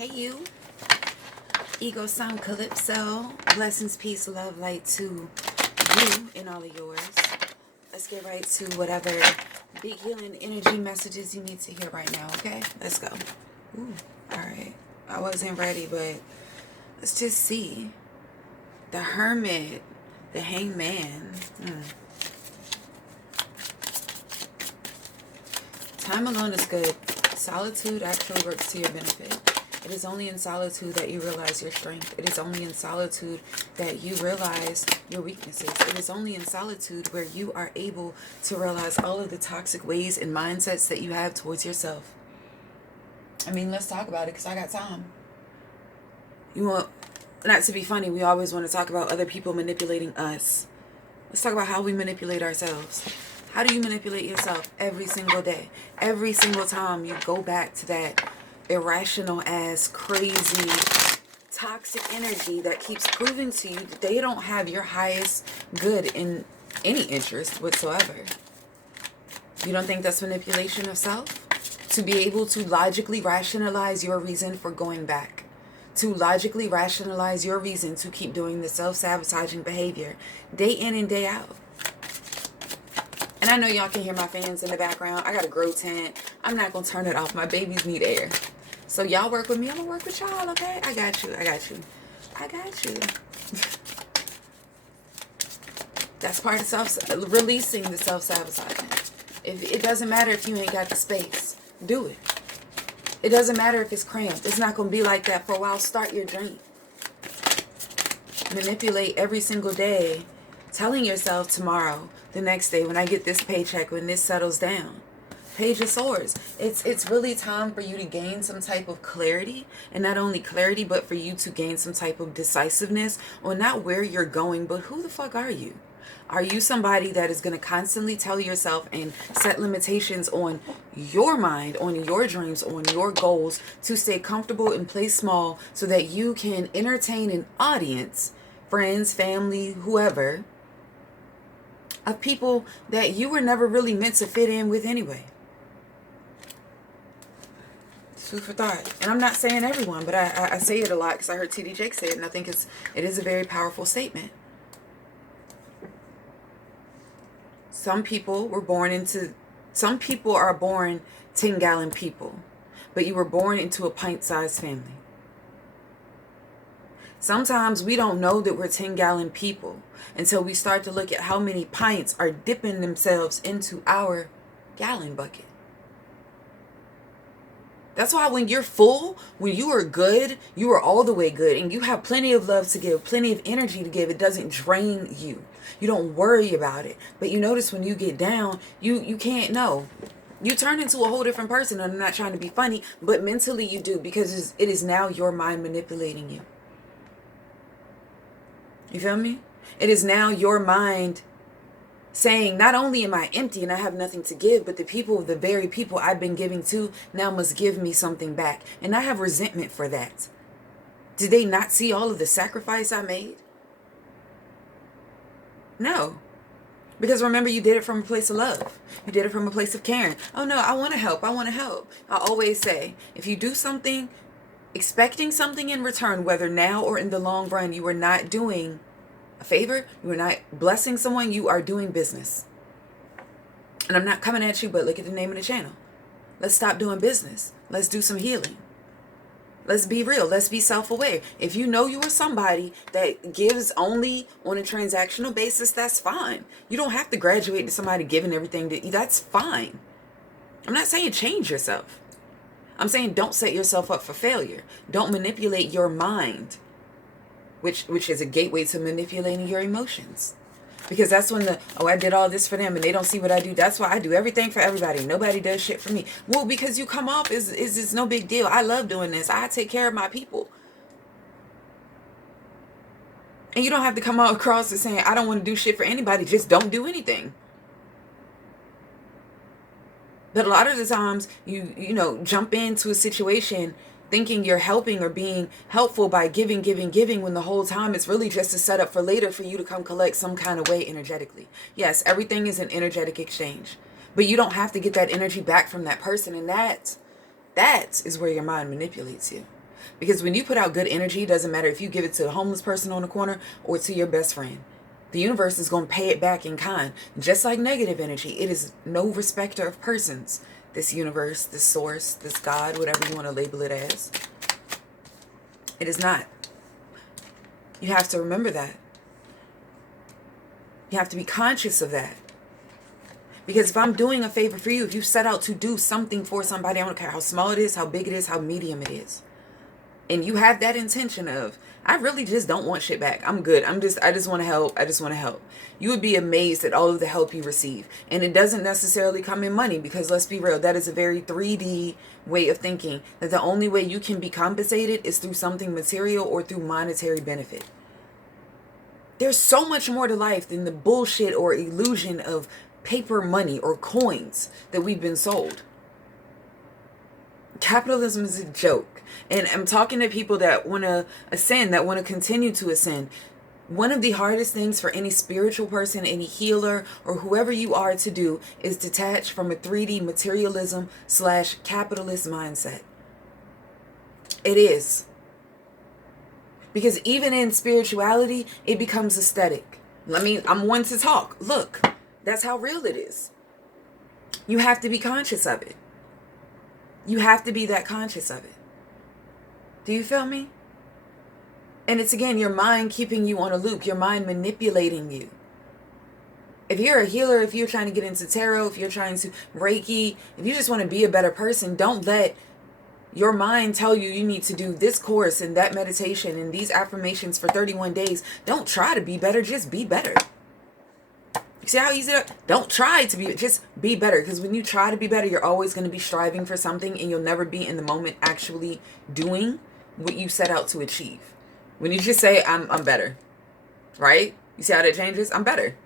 Hey you, Ego Sound Calypso. Blessings, peace, love, light to you and all of yours. Let's get right to whatever big healing energy messages you need to hear right now, okay? Let's go. Ooh, alright. I wasn't ready, but let's just see. The Hermit, the Hangman. Time alone is good. Solitude actually works to your benefit. It is only in solitude that you realize your strength. It is only in solitude that you realize your weaknesses. It is only in solitude where you are able to realize all of the toxic ways and mindsets that you have towards yourself. I mean, let's talk about it because I got time. You want, not to be funny, we always want to talk about other people manipulating us. Let's talk about how we manipulate ourselves. How do you manipulate yourself every single day? Every single time you go back to that irrational ass, crazy, toxic energy that keeps proving to you that they don't have your highest good in any interest whatsoever. You don't think that's manipulation of self? To be able to logically rationalize your reason for going back. To logically rationalize your reason to keep doing the self-sabotaging behavior day in and day out. And I know y'all can hear my fans in the background. I got a grow tent. I'm not going to turn it off. My babies need air. So y'all work with me. I'm going to work with y'all, okay? I got you. I got you. I got you. That's part of releasing the self-sabotaging. If it doesn't matter if you ain't got the space. Do it. It doesn't matter if it's cramped. It's not going to be like that for a while. Start your dream. Manipulate every single day. Telling yourself tomorrow, the next day, when I get this paycheck, when this settles down. Page of Swords. It's really time for you to gain some type of clarity. And not only clarity, but for you to gain some type of decisiveness on not where you're going, but who the fuck are you? Are you somebody that is going to constantly tell yourself and set limitations on your mind, on your dreams, on your goals to stay comfortable and play small so that you can entertain an audience, friends, family, whoever, of people that you were never really meant to fit in with anyway? Food for thought. And I'm not saying everyone, but I say it a lot because I heard T.D. Jakes say it, and I think it is a very powerful statement. Some people are born 10-gallon people, but you were born into a pint-sized family. Sometimes we don't know that we're 10-gallon people until we start to look at how many pints are dipping themselves into our gallon bucket. That's why when you're full, when you are good, you are all the way good, and you have plenty of love to give, plenty of energy to give. It doesn't drain you. You don't worry about it. But you notice when you get down, you can't know. You turn into a whole different person, and I'm not trying to be funny, but mentally you do, because it is now your mind manipulating you. You feel me? It is now your mind saying, not only am I empty and I have nothing to give, but the very people I've been giving to now must give me something back. And I have resentment for that. Did they not see all of the sacrifice I made? No. Because remember, you did it from a place of love. You did it from a place of caring. Oh no, I want to help. I want to help. I always say, if you do something expecting something in return, whether now or in the long run, you are not doing a favor, you are not blessing someone, you are doing business. And I'm not coming at you, but look at the name of the channel. Let's stop doing business. Let's do some healing. Let's be real. Let's be self-aware. If you know you are somebody that gives only on a transactional basis, that's fine. You don't have to graduate to somebody giving everything to you. That's fine. I'm not saying change yourself. I'm saying don't set yourself up for failure. Don't manipulate your mind, which is a gateway to manipulating your emotions. Because that's when I did all this for them and they don't see what I do. That's why I do everything for everybody. Nobody does shit for me. Well, because you come off is it's no big deal. I love doing this. I take care of my people. And you don't have to come out across as saying, I don't want to do shit for anybody. Just don't do anything. But a lot of the times you jump into a situation thinking you're helping or being helpful by giving when the whole time it's really just a setup for later for you to come collect some kind of way energetically. Yes, everything is an energetic exchange. But you don't have to get that energy back from that person. And that is where your mind manipulates you. Because when you put out good energy, it doesn't matter if you give it to a homeless person on the corner or to your best friend. The universe is going to pay it back in kind. Just like negative energy, it is no respecter of persons. This universe, this source, this God, whatever you want to label it as. It is not. You have to remember that. You have to be conscious of that. Because if I'm doing a favor for you, if you set out to do something for somebody, I don't care how small it is, how big it is, how medium it is, and you have that intention of, I really just don't want shit back. I'm good. I just want to help. I just want to help. You would be amazed at all of the help you receive. And it doesn't necessarily come in money, because let's be real, that is a very 3D way of thinking, that the only way you can be compensated is through something material or through monetary benefit. There's so much more to life than the bullshit or illusion of paper money or coins that we've been sold. Capitalism is a joke. And I'm talking to people that want to ascend, that want to continue to ascend. One of the hardest things for any spiritual person, any healer, or whoever you are to do is detach from a 3D materialism / capitalist mindset. It is. Because even in spirituality, it becomes aesthetic. I'm one to talk. Look, that's how real it is. You have to be conscious of it. You have to be that conscious of it. Do you feel me? And it's, again, your mind keeping you on a loop, your mind manipulating you. If you're a healer, if you're trying to get into tarot, if you're trying to Reiki, if you just want to be a better person, don't let your mind tell you you need to do this course and that meditation and these affirmations for 31 days. Don't try to be better, just be better. You see how easy it is? Don't try to be, just be better. Because when you try to be better, you're always going to be striving for something, and you'll never be in the moment actually doing what you set out to achieve. When you just say, I'm better, right? You see how that changes? I'm better.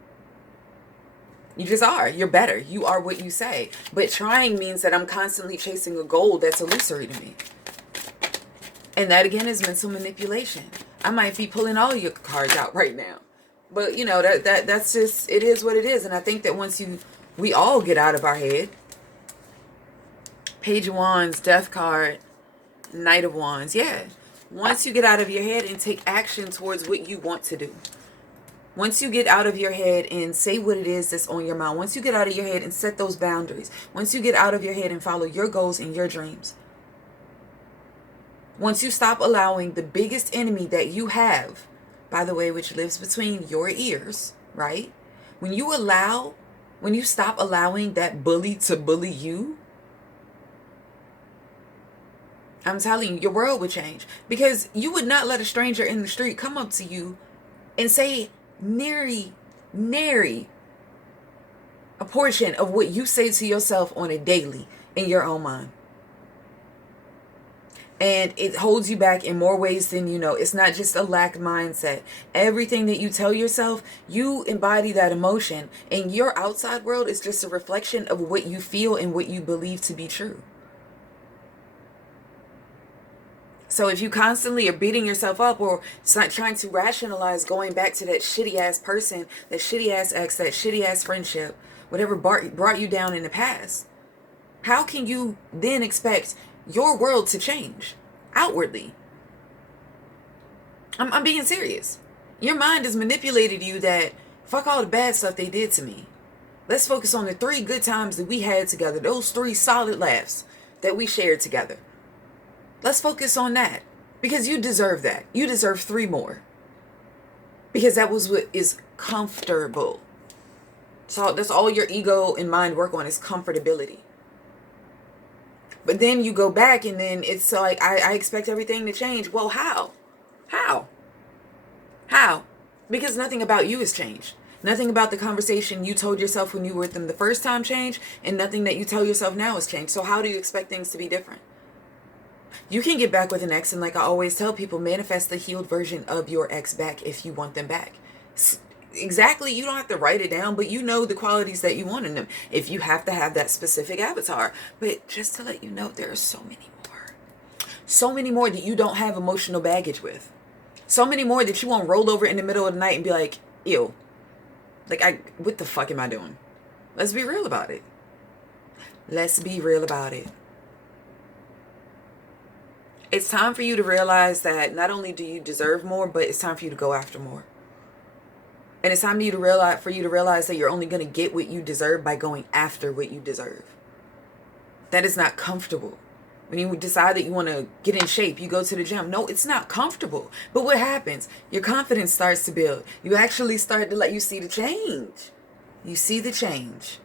You just are. You're better. You are what you say. But trying means that I'm constantly chasing a goal that's illusory to me. And that, again, is mental manipulation. I might be pulling all your cards out right now. But, you know, that's just, it is what it is. And I think that once we all get out of our head, Page of Wands, Death card, Knight of Wands. Yeah. Once you get out of your head and take action towards what you want to do. Once you get out of your head and say what it is that's on your mind. Once you get out of your head and set those boundaries. Once you get out of your head and follow your goals and your dreams. Once you stop allowing the biggest enemy that you have, by the way, which lives between your ears, right? When you stop allowing that bully to bully you, I'm telling you, your world would change. Because you would not let a stranger in the street come up to you and say nary a portion of what you say to yourself on a daily in your own mind. And it holds you back in more ways than you know. It's not just a lack mindset. Everything that you tell yourself, you embody that emotion. And your outside world is just a reflection of what you feel and what you believe to be true. So if you constantly are beating yourself up or trying to rationalize going back to that shitty ass person, that shitty ass ex, that shitty ass friendship, whatever brought you down in the past, how can you then expect your world to change outwardly? I'm being serious. Your mind has manipulated you that fuck all the bad stuff they did to me. Let's focus on the 3 good times that we had together. Those 3 solid laughs that we shared together. Let's focus on that. Because you deserve that. You deserve 3 more. Because that was what is comfortable. So that's all your ego and mind work on, is comfortability. But then you go back and then it's like, I expect everything to change. Well, how? How? Because nothing about you has changed. Nothing about the conversation you told yourself when you were with them the first time changed. And nothing that you tell yourself now has changed. So how do you expect things to be different? You can get back with an ex, and like I always tell people, manifest the healed version of your ex back if you want them back. Exactly, you don't have to write it down, but you know the qualities that you want in them if you have to have that specific avatar. But just to let you know, there are so many more that you don't have emotional baggage with. So many more that you won't roll over in the middle of the night and be like, ew, like, what the fuck am I doing? Let's be real about it. It's time for you to realize that not only do you deserve more, but it's time for you to go after more. And it's time for you to realize that you're only going to get what you deserve by going after what you deserve. That is not comfortable. When you decide that you want to get in shape, you go to the gym. No, it's not comfortable. But what happens? Your confidence starts to build. You actually start to you see the change. You see the change.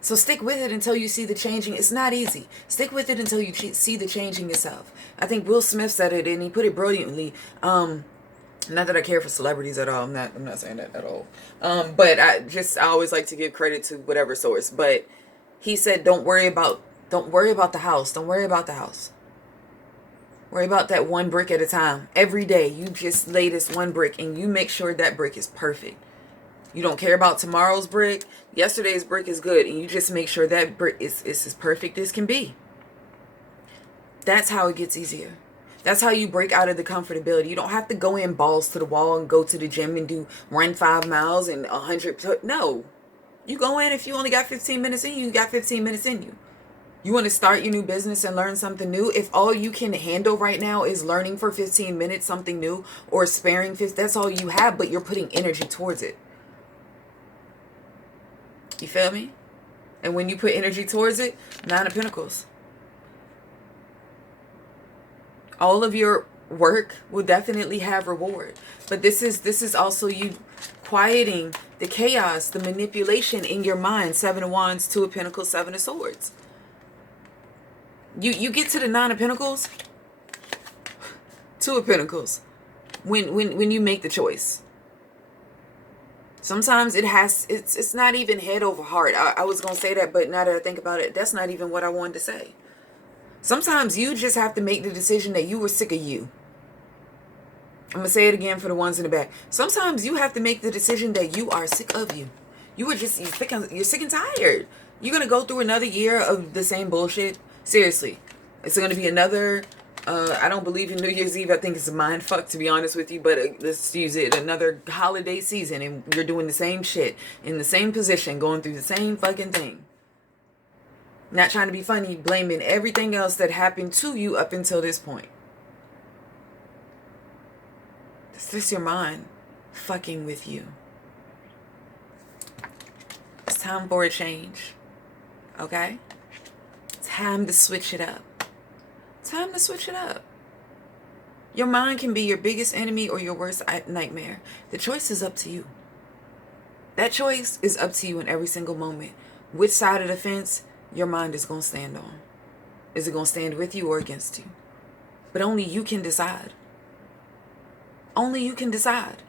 So stick with it until you see the changing. It's not easy. Stick with it until you see the changing yourself. I think Will Smith said it, and he put it brilliantly. Not that I care for celebrities at all. I'm not saying that at all. But I always like to give credit to whatever source. But he said, don't worry about the house. Don't worry about the house. Worry about that one brick at a time. Every day, you just lay this one brick, and you make sure that brick is perfect. You don't care about tomorrow's brick. Yesterday's brick is good, and you just make sure that brick is as perfect as can be. That's how it gets easier. That's how you break out of the comfortability. You don't have to go in balls to the wall and go to the gym and run 5 miles and 100. No. You go in, if you only got 15 minutes in you, you got 15 minutes in you. You want to start your new business and learn something new? If all you can handle right now is learning for 15 minutes something new or sparing 15, that's all you have, but you're putting energy towards it. You feel me? And when you put energy towards it, 9 of Pentacles. All of your work will definitely have reward. But this is also you quieting the chaos, the manipulation in your mind. 7 of Wands, 2 of Pentacles, 7 of Swords. You get to the 9 of Pentacles, 2 of Pentacles, when you make the choice. Sometimes it's not even head over heart. I was going to say that, but now that I think about it, that's not even what I wanted to say. Sometimes you just have to make the decision that you were sick of you. I'm going to say it again for the ones in the back. Sometimes you have to make the decision that you are sick of you. You're sick and tired. You're going to go through another year of the same bullshit. Seriously. It's going to be another... I don't believe in New Year's Eve. I think it's a mind fuck, to be honest with you. But let's use it. Another holiday season. And you're doing the same shit. In the same position. Going through the same fucking thing. Not trying to be funny. Blaming everything else that happened to you up until this point. It's just your mind fucking with you. It's time for a change. Okay? Time to switch it up. Time to switch it up. Your mind can be your biggest enemy or your worst nightmare. The choice is up to you. That choice is up to you in every single moment. Which side of the fence your mind is going to stand on. Is it going to stand with you or against you? But only you can decide. Only you can decide.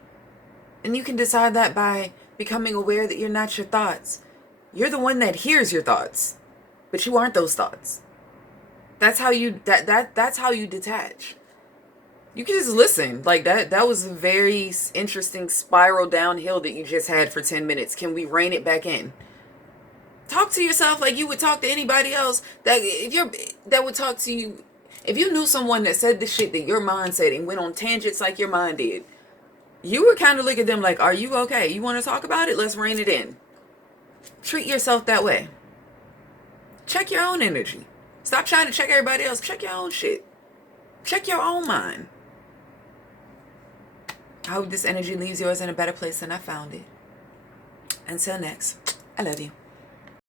And you can decide that by becoming aware that you're not your thoughts. You're the one that hears your thoughts. But you aren't those thoughts. That's how you that's how you detach. You can just listen. Like that was a very interesting spiral downhill that you just had for 10 minutes. Can we rein it back in? Talk to yourself like you would talk to anybody else that would talk to you. If you knew someone that said the shit that your mind said and went on tangents like your mind did, you would kind of look at them like, are you okay? You want to talk about it? Let's rein it in. Treat yourself that way. Check your own energy. Stop trying to check everybody else. Check your own shit. Check your own mind. I hope this energy leaves yours in a better place than I found it. Until next, I love you.